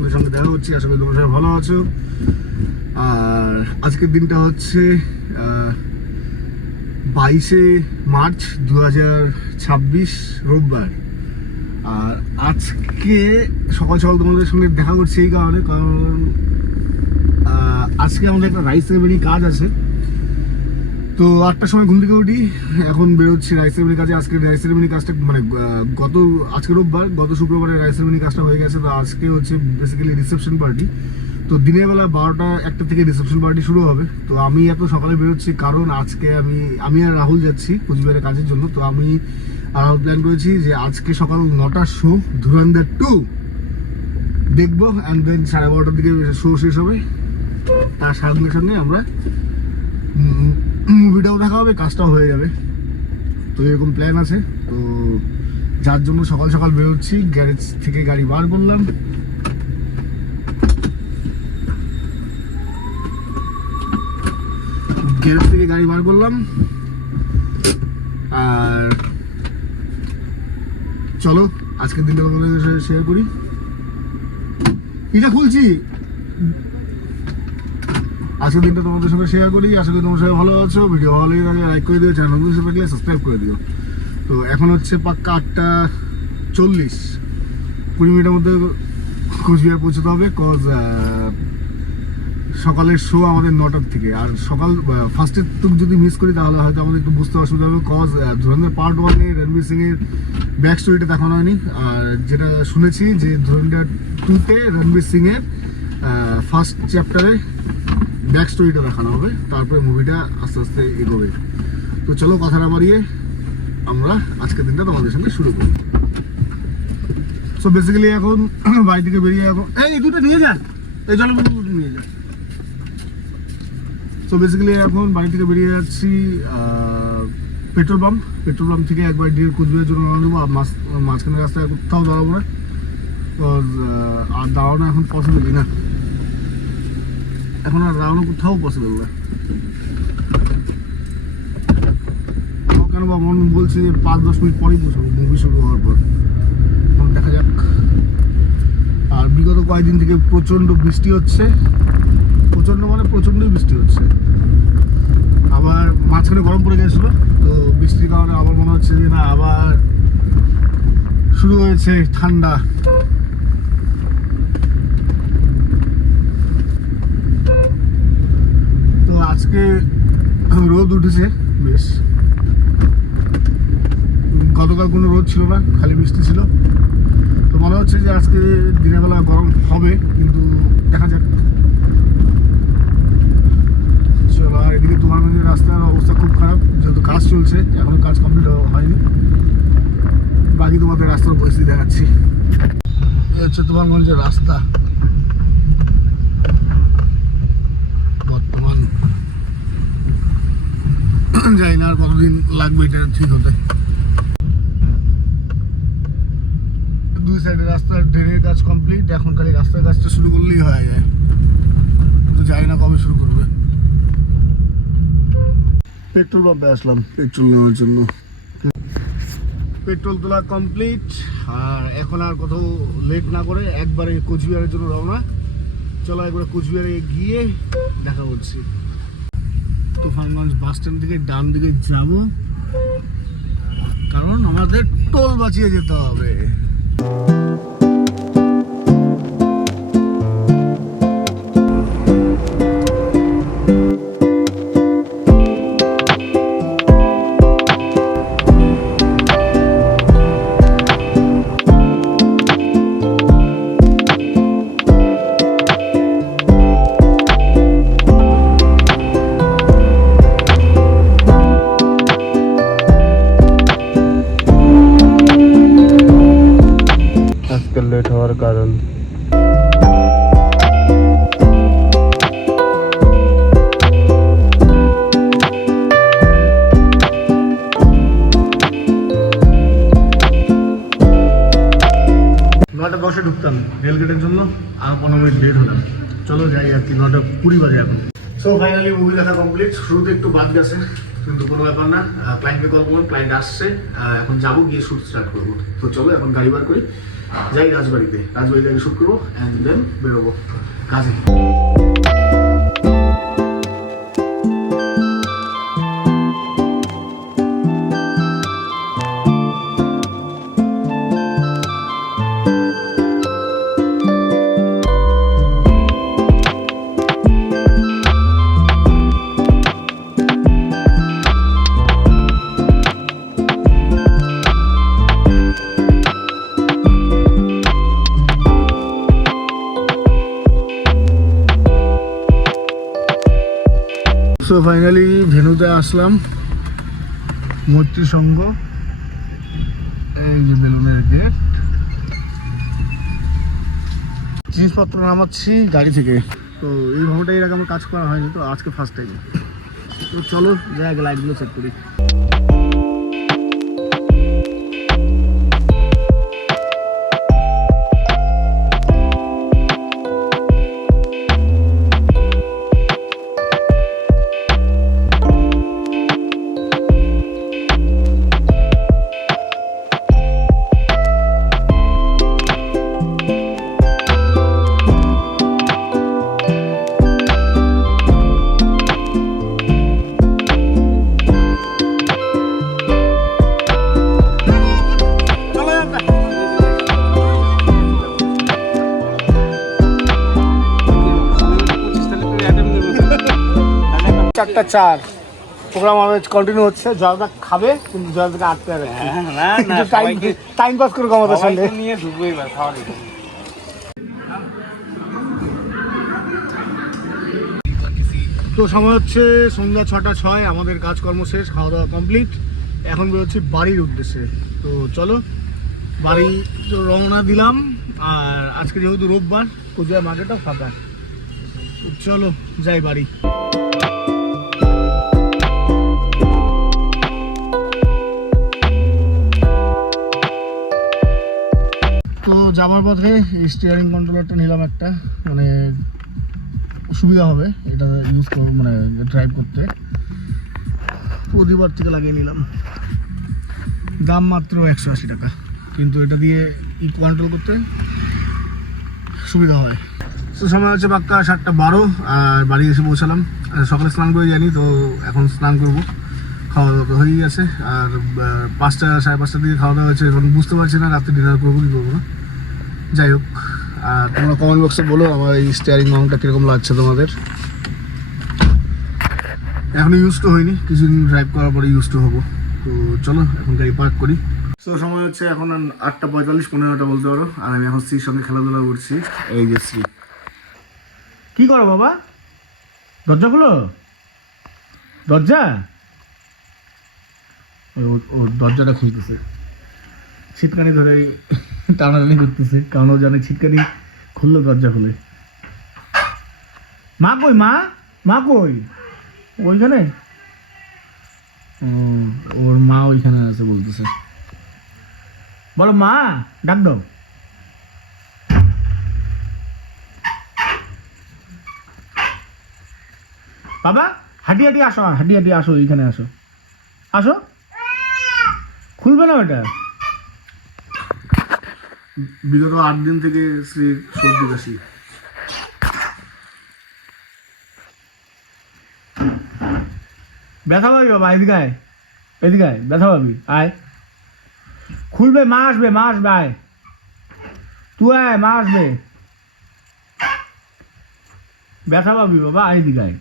তোমাদের সঙ্গে দেখা হচ্ছে। আশা করি তোমরা সবাই ভালো আছো। আর আজকের দিনটা হচ্ছে 22শে মার্চ 2026 রোববার। আর আজকে সকাল সকাল তোমাদের সঙ্গে দেখা করছি এই কারণে, কারণ আজকে আমাদের একটা রাইস সেরেমনি কাজ আছে। তো 8টার সময় ঘুম থেকে উঠি, এখন বেরোচ্ছি রাইস সেরেমনি কাজে। আজকে রাইস সেরেমনি কাজটা মানে আজকে রোববার, গত শুক্রবারে রাইস সেরেমনি কাজটা হয়ে গেছে। তো আজকে হচ্ছে বেসিক্যালি রিসেপশন পার্টি। তো দিনের বেলা 12টা-1টা থেকে রিসেপশন পার্টি শুরু হবে। তো আমি এত সকালে বেরোচ্ছি কারণ আজকে আমি আর রাহুল যাচ্ছি কোচবিহারের কাজের জন্য। তো আমি আর রাহুল প্ল্যান করেছি যে আজকে সকাল 9টার শো ধুরন্ধর 2 দেখবো, অ্যান্ড দেন 12:30টার দিকে শো শেষ হবে। তার সঙ্গে সঙ্গে আমরা মুভিটাও দেখা হবে, কাজটাও হয়ে যাবে। তো এরকম প্ল্যান আছে। তো যার জন্য সকাল সকাল বেরোচ্ছি, গ্যারেজ থেকে গাড়ি বার করলাম। আর চলো আজকের দিনটা তোমাদের সাথে শেয়ার করি। এটা খুলছি, আজকের দিনটা তোমাদের সঙ্গে শেয়ার করি। আশা করি তোমরা সবাই ভালো আছো। ভিডিও ভালো লাগে থাকে লাইক করে দিও, চ্যানেল নতুন হিসেবে থাকলে সাবস্ক্রাইব করে দিও। তো এখন হচ্ছে পাক্কা 8:40, 20 মিনিটের মধ্যে কোচবিহার পৌঁছতে হবে। কজ সকালের শো আমাদের 9টার থেকে। আর সকাল ফার্স্টের টুক যদি মিস করি তাহলে হয়তো আমাদের একটু বুঝতে অসুবিধা হবে। কজ ধুরন্ধর পার্ট 1-এ রণবীর সিংয়ের ব্যাক স্টোরিটা দেখানো হয়নি। আর যেটা শুনেছি যে ধুরন্ধর 2-তে রণবীর সিংয়ের ফার্স্ট চ্যাপ্টারে ব্যাক স্টোরিটা দেখানো হবে, তারপরে মুভিটা আস্তে আস্তে এগোবে। তো চলো কথা না বাড়িয়ে আমরা আজকের দিনটা তোমাদের সঙ্গে শুরু করি। সো বেসিক্যালি এখন বাড়ি থেকে বেরিয়ে এই দুটো নিয়ে যা, এই জল নিয়ে যা। সো বেসিক্যালি এখন বাড়ি থেকে বেরিয়ে যাচ্ছি পেট্রোল পাম্প থেকে একবার ডিরেক্ট কোচবিহারের জন্য রওনা দেবো। মাঝখানে রাস্তায় কোথাও দাঁড়াবো না, আর দাঁড়ানো এখন পসিবলই না। এখন আর দাঁড়ানো কোথাও পসিবল না। কেন বা মন বলছে যে 5-10 মিনিট পরেই বসবো মুভি শুরু হওয়ার পর। এখন দেখা যাক। আর বিগত কয়েকদিন থেকে প্রচণ্ড বৃষ্টি হচ্ছে, প্রচণ্ডই বৃষ্টি হচ্ছে। আবার মাঝখানে গরম পড়ে গেছিলো, তো বৃষ্টির কারণে আবার মনে হচ্ছে যে না আবার শুরু হয়েছে ঠান্ডা। তো আজকে রোদ উঠেছে বেশ, গতকাল কোনো রোদ ছিল না, খালি বৃষ্টি ছিল। তো মনে হচ্ছে যে আজকে দিনের বেলা গরম হবে, কিন্তু দেখা যাক। চলো। আর এদিকে তুফানগঞ্জের রাস্তার অবস্থা খুব খারাপ, যেহেতু কাজ চলছে, এখনো কাজ কমপ্লিট হয়নি। বাকি তোমাদের রাস্তার পরিস্থিতি দেখাচ্ছি। এই হচ্ছে তুফানগঞ্জের রাস্তা বর্তমান। জানি না আর কতদিন লাগবে এটা ঠিক হতে। দুই সাইডে রাস্তার ড্রেনের কাজ কমপ্লিট, এখন খালি রাস্তার কাজটা শুরু করলেই হয়ে যায়। তো জানি না কবে শুরু করবে। পেট্রোল পাম্পে আসলাম পেট্রোল নেওয়ার জন্য। পেট্রোল তোলা কমপ্লিট। আর এখন আর কোথাও লেট না করে একবারে কোচবিহারের জন্য রওনা। চলো একবারে কোচবিহারে গিয়ে দেখা করছি। তুফানগঞ্জ বাস স্ট্যান্ড থেকে ডান দিকে যাবো, কারণ আমাদের টোল বাঁচিয়ে যেতে হবে। লেট হওয়ার কারণ বসে ঢুকতাম রেলগেটের জন্য, আর 15 মিনিট লেট হলাম। চলো যাই আর কি, 9:20 বাজে এখন। সো ফাইনালি মুভি দেখা কমপ্লিট। শুরুতে একটু বাদ গেছে, কিন্তু কোনো ব্যাপার না। ক্লায়েন্টকে কল করলাম, ক্লায়েন্ট আসছে, এখন যাবো, গিয়ে শ্যুট স্টার্ট করবো। তো চলো এখন গাড়ি বার করি, যাই রাজবাড়িতে আগে শুট করবো অ্যান্ড দেন বেরোবো কাজে। সো ফাইনালি ভেন্যুতে আসলাম, মৈত্রী সংঘ, এই যে বেলুনের গেট। জিনিসপত্র নামাচ্ছি গাড়ি থেকে। তো এই ভবনটা এর আগে আমার কাজ করা হয়নি, তো আজকে ফার্স্ট টাইম। তো চলো যাই আগে লাইটগুলো চেক করি। চারটা চার প্রোগ্রাম আমাদের কন্টিনিউ হচ্ছে। জয়দা খাবে কিন্তু জয়দাকে আটকে যাবে, টাইম পাস করুক আমাদের সঙ্গে। তো সময় হচ্ছে সন্ধ্যা 6:06, আমাদের কাজকর্ম শেষ, খাওয়া দাওয়া কমপ্লিট। এখন বেরোচ্ছি বাড়ির উদ্দেশ্যে। তো চলো বাড়ি রওনা দিলাম। আর আজকে যেহেতু রোববার, পূজার মার্কেটটা ফাঁকা। তো চলো যাই বাড়ি। তো যাওয়ার পথে স্টিয়ারিং কন্ট্রোলারটা নিলাম একটা, মানে সুবিধা হবে এটা ইউজ করবো, মানে ড্রাইভ করতে। প্রতিবার থেকে লাগিয়ে নিলাম, দাম মাত্র 180 টাকা, কিন্তু এটা দিয়ে কন্ট্রোল করতে সুবিধা হয়। তো সময় হচ্ছে পাক্কা 7:12, আর বাড়ি এসে পৌঁছালাম। সকালে স্নান করে জানি, তো এখন স্নান করবো। খাওয়া দাওয়া তো হয়ে গেছে, আর 5টা 5:30 দিকে খাওয়া দাওয়া হয়েছে। এখন বুঝতে পারছি না রাত্রে ডিনার করবো কি করবো না। যাই হোক, আর তোমরা কমেন্ট বক্সে বলো আমার এই স্টিয়ারিং মাউন্টটা কীরকম লাগছে তোমাদের। এখনো ইউজ তো হয়নি, কিছুদিন ড্রাইভ করার পরে ইউজ তো হবো। তো চলো এখন গাড়ি পার্ক করি। তো সময় হচ্ছে এখন 8:45, 15টা বলতে পারো। আর আমি এখন শ্রীর সঙ্গে খেলাধুলা করছি। এই যে শ্রী, কি করো বাবা? দরজা খুলো, দরজা। ও দরজাটা খুলতেছে, ছিটকানি ধরে টানাটানি করতেছে, কারণ ও জানে ছিটকানি খুললো দরজা খুলে। মা কই? মা কই? ওইখানে? ওর মা ওইখানে আছে বলতেছে। বলো মা, ডাক দাও। বাবা হাঁটি হাঁটি আসো, হাঁটি হাঁটি আসো, এইখানে আসো, আসো। খুলবে না ওটা। বিগত 8 দিন থেকে শ্রীর সর্দি কাশি। ব্যথা পাবি বাবা, এদিকে আয়, এদিকে আয়, ব্যথা পাবি, আয়। খুলবে, মা আসবে, আয় তুই, আয়, মা আসবে। ব্যথা পাবি বাবা, এদিকে আয়।